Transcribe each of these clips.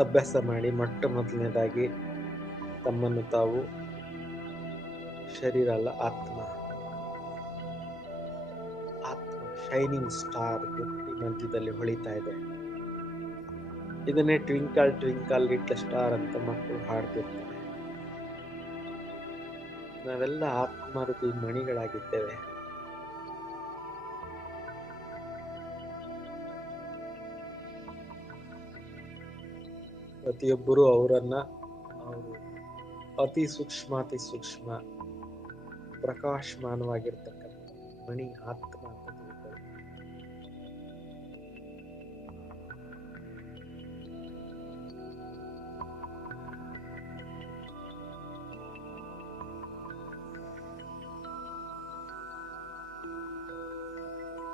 ಅಭ್ಯಾಸ ಮಾಡಿ ಮೊಟ್ಟ ಮೊದಲನೇದಾಗಿ ತಮ್ಮನ್ನು ತಾವು ಶರೀರ ಅಲ್ಲ, ಆತ್ಮ. ಆತ್ಮ ಶೈನಿಂಗ್ ಸ್ಟಾರ್ ಮಧ್ಯದಲ್ಲಿ ಹೊಳಿತಾ ಇದೆ. ಇದನ್ನೇ ಟ್ವಿಂಕಲ್ ಟ್ವಿಂಕಲ್ ಲಿಟ್ಲ್ ಸ್ಟಾರ್ ಅಂತ ಮಕ್ಕಳು ಹಾಡ್ತಿರ್ತಾರೆ. ನಾವೆಲ್ಲ ಆತ್ಮರೂಪಿ ಮಣಿಗಳಾಗಿದ್ದೇವೆ. ಪ್ರತಿಯೊಬ್ಬರು ಅವರನ್ನ ಅವರು ಅತಿ ಸೂಕ್ಷ್ಮ ಅತಿ ಸೂಕ್ಷ್ಮ ಪ್ರಕಾಶಮಾನವಾಗಿರ್ತಕ್ಕಂಥ ಮಣಿ ಆತ್ಮ ಅಂತ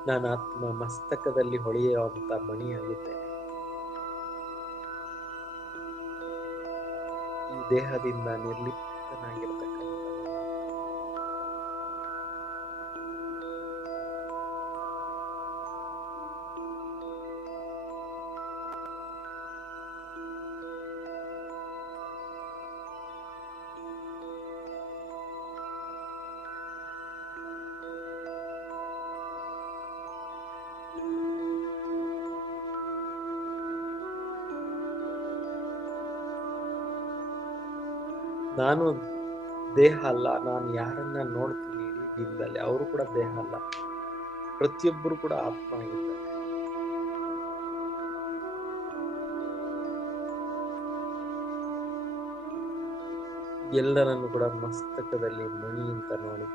ನಾನು ಆತ್ಮ ಮಸ್ತಕದಲ್ಲಿ ಹೊಳೆಯುವಂತ ಮಣಿಯಾಗಿದ್ದೇನೆ ದೇಹದಿಂದ ನಿರ್ಲಿಪ್ತನಾಗಿರ್ತಕ್ಕಂಥ ನಾನು ದೇಹ ಅಲ್ಲ, ನಾನು ಯಾರನ್ನ ನೋಡ್ತೀನಿ ಇಡೀ ದಿನದಲ್ಲಿ ಅವರು ಕೂಡ ದೇಹ ಅಲ್ಲ. ಪ್ರತಿಯೊಬ್ಬರು ಕೂಡ ಆತ್ಮ ಆಗಿದ್ದಾರೆ ಎಲ್ಲರನ್ನು ಕೂಡ ಮಸ್ತಕದಲ್ಲಿ ಮಣಿ ಅಂತ ನೋಡಿ.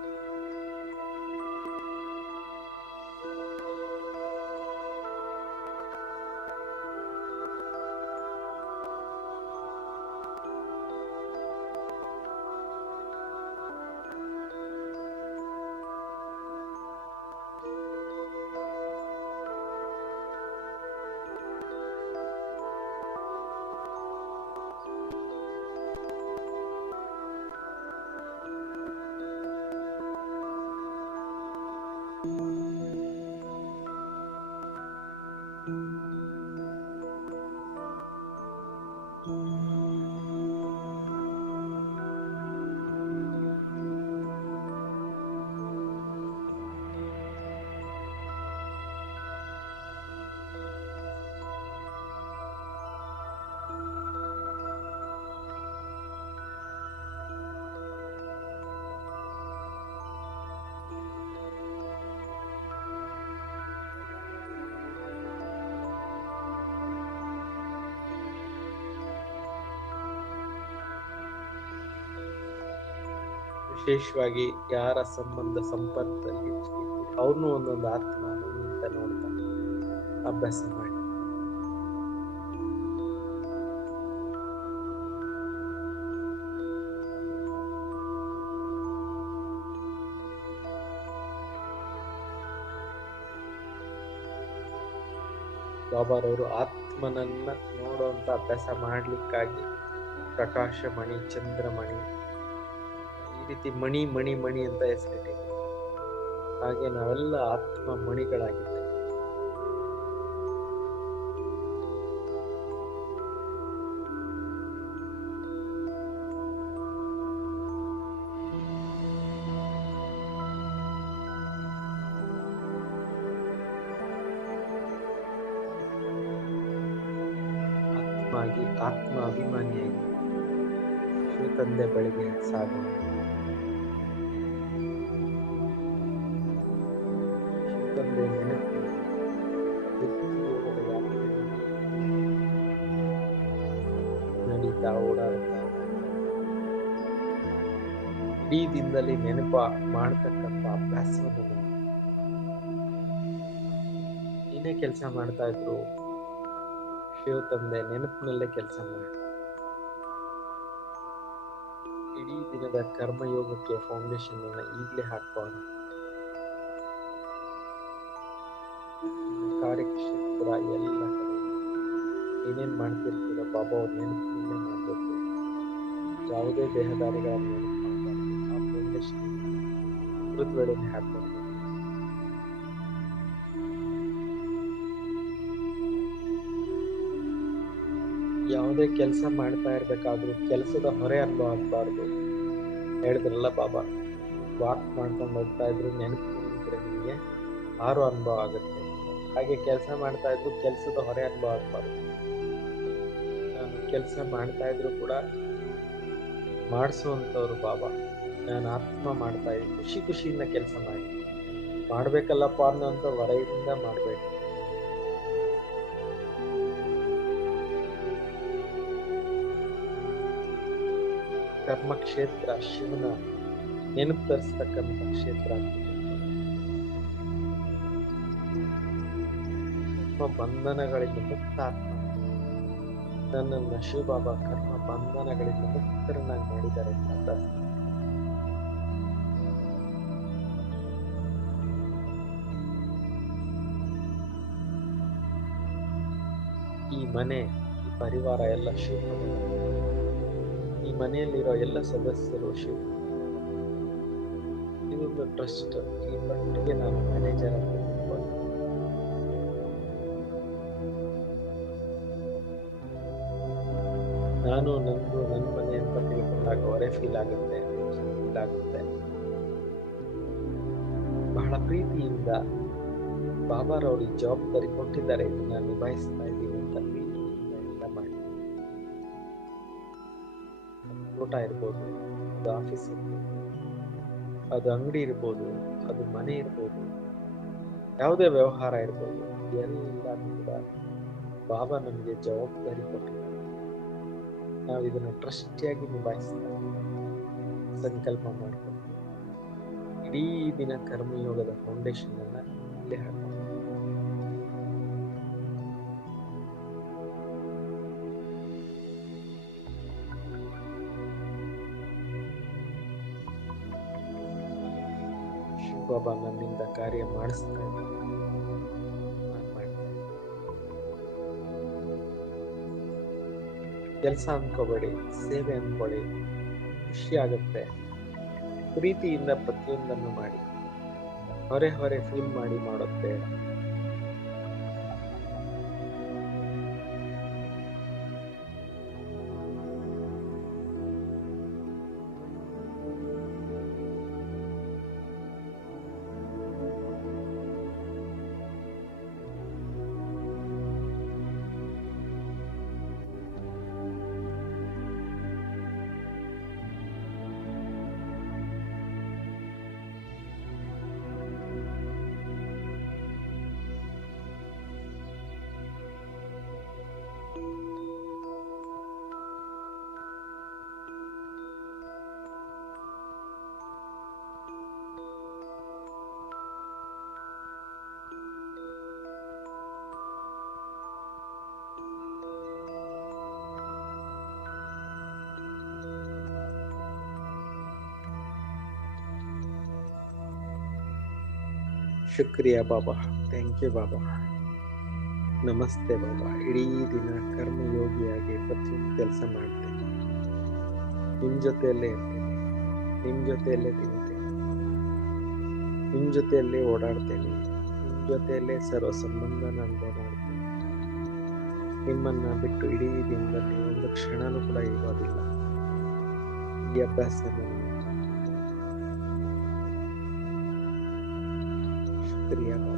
ವಿಶೇಷವಾಗಿ ಯಾರ ಸಂಬಂಧ ಸಂಪರ್ಕದಲ್ಲಿ ಅವ್ರನ್ನೂ ಒಂದೊಂದು ಆತ್ಮ ಅಂತ ನೋಡ್ತಾ ಅಭ್ಯಾಸ ಮಾಡಿ. ಬಾಬಾರವರು ಆತ್ಮನನ್ನ ನೋಡುವಂತ ಅಭ್ಯಾಸ ಮಾಡ್ಲಿಕ್ಕಾಗಿ ಪ್ರಕಾಶಮಣಿ, ಚಂದ್ರಮಣಿ ರೀತಿ ಮಣಿ ಮಣಿ ಮಣಿ ಅಂತ ಹೆಸರಿಟ್ಟಿದೆ. ಹಾಗೆ ನಾವೆಲ್ಲ ಆತ್ಮ ಮಣಿಗಳಾಗಿದ್ದೇವೆ. ಆತ್ಮ ಅಭಿಮಾನಿಯಾಗಿ ಶ್ರೀ ತಂದೆ ಬಳಿಗೆ ಸಾಗೋಣ ಇಡೀ ದಿನದಲ್ಲಿ ನೆನಪ ಮಾಡ್ತಕ್ಕಂಥ ಅಭ್ಯಾಸವನ್ನು. ಏನೇ ಕೆಲಸ ಮಾಡ್ತಾ ಇದ್ರು ಶಿವ ತಂದೆ ನೆನಪಿನಲ್ಲೇ ಕೆಲಸ ಮಾಡಿ ಇಡೀ ದಿನದ ಕರ್ಮಯೋಗಕ್ಕೆ ಫೌಂಡೇಶನ್ ಅನ್ನ ಈಗಲೇ ಹಾಕೋಣ ಕಾರ್ಯಕ್ಷೇತ್ರ ಎಲ್ಲ ಏನೇನ್ ಮಾಡ್ತಿರ್ತೀರ ಬಾಬಾ ಅವ್ರ ನೆನಪಿನಲ್ಲೇ ಮಾಡಬೇಕು. ಯಾವುದೇ ದೇಹದಾರಿಗಳನ್ನು ನೆನಪು ಮಾಡಬಾರ್ದು ಹಾಕಬೇಕು ಯಾವುದೇ ಕೆಲಸ ಮಾಡ್ತಾ ಇರ್ಬೇಕಾದ್ರೂ ಕೆಲಸದ ಹೊರೆ ಅನುಭವ ಆಗಬಾರ್ದು. ಹೇಳಿದ್ರಲ್ಲ ಬಾಬಾ ವಾಕ್ ಮಾಡ್ಕೊಂಡು ಹೋಗ್ತಾ ಇದ್ರು ನೆನಪು ಇದ್ರೆ ನಿಮಗೆ ಆರು ಅನುಭವ ಆಗುತ್ತೆ. ಹಾಗೆ ಕೆಲಸ ಮಾಡ್ತಾ ಇದ್ರು ಕೆಲಸದ ಹೊರೆ ಅನುಭವ ಆಗಬಾರ್ದು. ಕೆಲಸ ಮಾಡ್ತಾ ಇದ್ರು ಕೂಡ ಮಾಡಿಸುವಂಥವ್ರು ಬಾಬಾ ನಾನು ಆತ್ಮ ಮಾಡ್ತಾ ಇದ್ದೀನಿ ಖುಷಿ ಖುಷಿಯಿಂದ ಕೆಲಸ ಮಾಡಿ. ಮಾಡ್ಬೇಕಲ್ಲಪ್ಪ ಅನ್ನೋಂಥ ಹೊರೆಯಿಂದ ಮಾಡಬೇಕು. ಕರ್ಮಕ್ಷೇತ್ರ, ಶಿವನ ನೆನಪು ತರಿಸ್ತಕ್ಕಂಥ ಕ್ಷೇತ್ರ ಬಂಧನಗಳಿಂದ ಮುಕ್ತ ಆತ್ಮ. ನನ್ನನ್ನ ಶಿವಬಾಬಾ ಕರ್ಮ ಬಂಧನಗಳಿಂದ ಮುಕ್ತರನ್ನಾಗಿ ಮಾಡಿದ್ದಾರೆ ಅಂತ. ಈ ಮನೆ, ಈ ಪರಿವಾರ ಎಲ್ಲ ಶಿವ. ಈ ಮನೆಯಲ್ಲಿರೋ ಎಲ್ಲ ಸದಸ್ಯರು ಶಿವ. ಇದೊಂದು ಟ್ರಸ್ಟ್ ಈ ಮಟ್ಟಿಗೆ ನಾನು ಮ್ಯಾನೇಜರ್ ಅಂತ ನಾನು ನಂದು ನನ್ನ ಮನೆ ಅಂತ ತಿಳ್ಕೊಂಡಾಗ ಅವರೇ ಫೀಲ್ ಆಗುತ್ತೆ ಫೀಲ್ ಆಗುತ್ತೆ. ಬಹಳ ಪ್ರೀತಿಯಿಂದ ಬಾಬಾರವರು ಈ ಜವಾಬ್ದಾರಿ ಕೊಟ್ಟಿದ್ದಾರೆ ಇದನ್ನ ನಿಭಾಯಿಸ್ತಾ ಇದ್ದೀನಿ ಅಂತ ಎಲ್ಲ ಮಾಡಿ. ತೋಟ ಇರ್ಬೋದು, ಅದು ಆಫೀಸ್ ಇರ್ಬೋದು, ಅದು ಅಂಗಡಿ ಇರ್ಬೋದು, ಅದು ಮನೆ ಇರ್ಬೋದು, ಯಾವುದೇ ವ್ಯವಹಾರ ಇರ್ಬೋದು, ಎಲ್ಲ ಕೂಡ ಬಾಬಾ ನಮಗೆ ಜವಾಬ್ದಾರಿ ಕೊಟ್ಟಿದ್ದಾರೆ ನಾವು ಇದನ್ನು ಟ್ರಸ್ಟಿಯಾಗಿ ನಿಭಾಯಿಸ್ತಾ ಸಂಕಲ್ಪ ಮಾಡ್ಕೊಂಡು ಇಡೀ ದಿನ ಕರ್ಮಯೋಗದ ಫೌಂಡೇಶನ್ ಅನ್ನ ಇಲ್ಲೇ ಹಾಕೊಂಡು ಶಿವಬಾಬಾ ಕಾರ್ಯ ಮಾಡಿಸ್ತಾ ಕೆಲಸ ಅನ್ಕೋಬೇಡಿ ಸೇವೆ ಅನ್ಕೊಳ್ಳಿ ಖುಷಿ ಆಗುತ್ತೆ. ಪ್ರೀತಿಯಿಂದ ಪ್ರತಿಯೊಂದನ್ನು ಮಾಡಿ. ಹೊರೆ ಹೊರೆ ಫೀಲ್ ಮಾಡಿ ಮಾಡುತ್ತೆ ಶುಕ್ರಿಯಾ ಬಾಬಾ. ಥ್ಯಾಂಕ್ ಯು ಬಾಬಾ. ನಮಸ್ತೆ ಬಾಬಾ. ಇಡೀ ದಿನ ಕರ್ಮಯೋಗಿಯಾಗಿ ಪ್ರತಿಯೊಂದು ಕೆಲಸ ಮಾಡ್ತೇನೆ. ನಿಮ್ಮ ಜೊತೆಯಲ್ಲೇ ಇರ್ತೇನೆ. ನಿಮ್ಮ ಜೊತೆಯಲ್ಲೇ ತಿಂತೇನೆ. ನಿಮ್ಮ ಜೊತೆಯಲ್ಲೇ ಓಡಾಡ್ತೇನೆ. ನಿಮ್ಮ ಜೊತೆಯಲ್ಲೇ ಸರ್ವ ಸಂಬಂಧ ನಾನು ನಿಮ್ಮನ್ನು ಬಿಟ್ಟು ಇಡೀ ದಿನದಲ್ಲಿ ಒಂದು ಕ್ಷಣನೂ ಕೂಡ ಇರೋದಿಲ್ಲ ಈ ಅಭ್ಯಾಸ ಶುಕ್ರಿಯಾ ಬಾಬಾ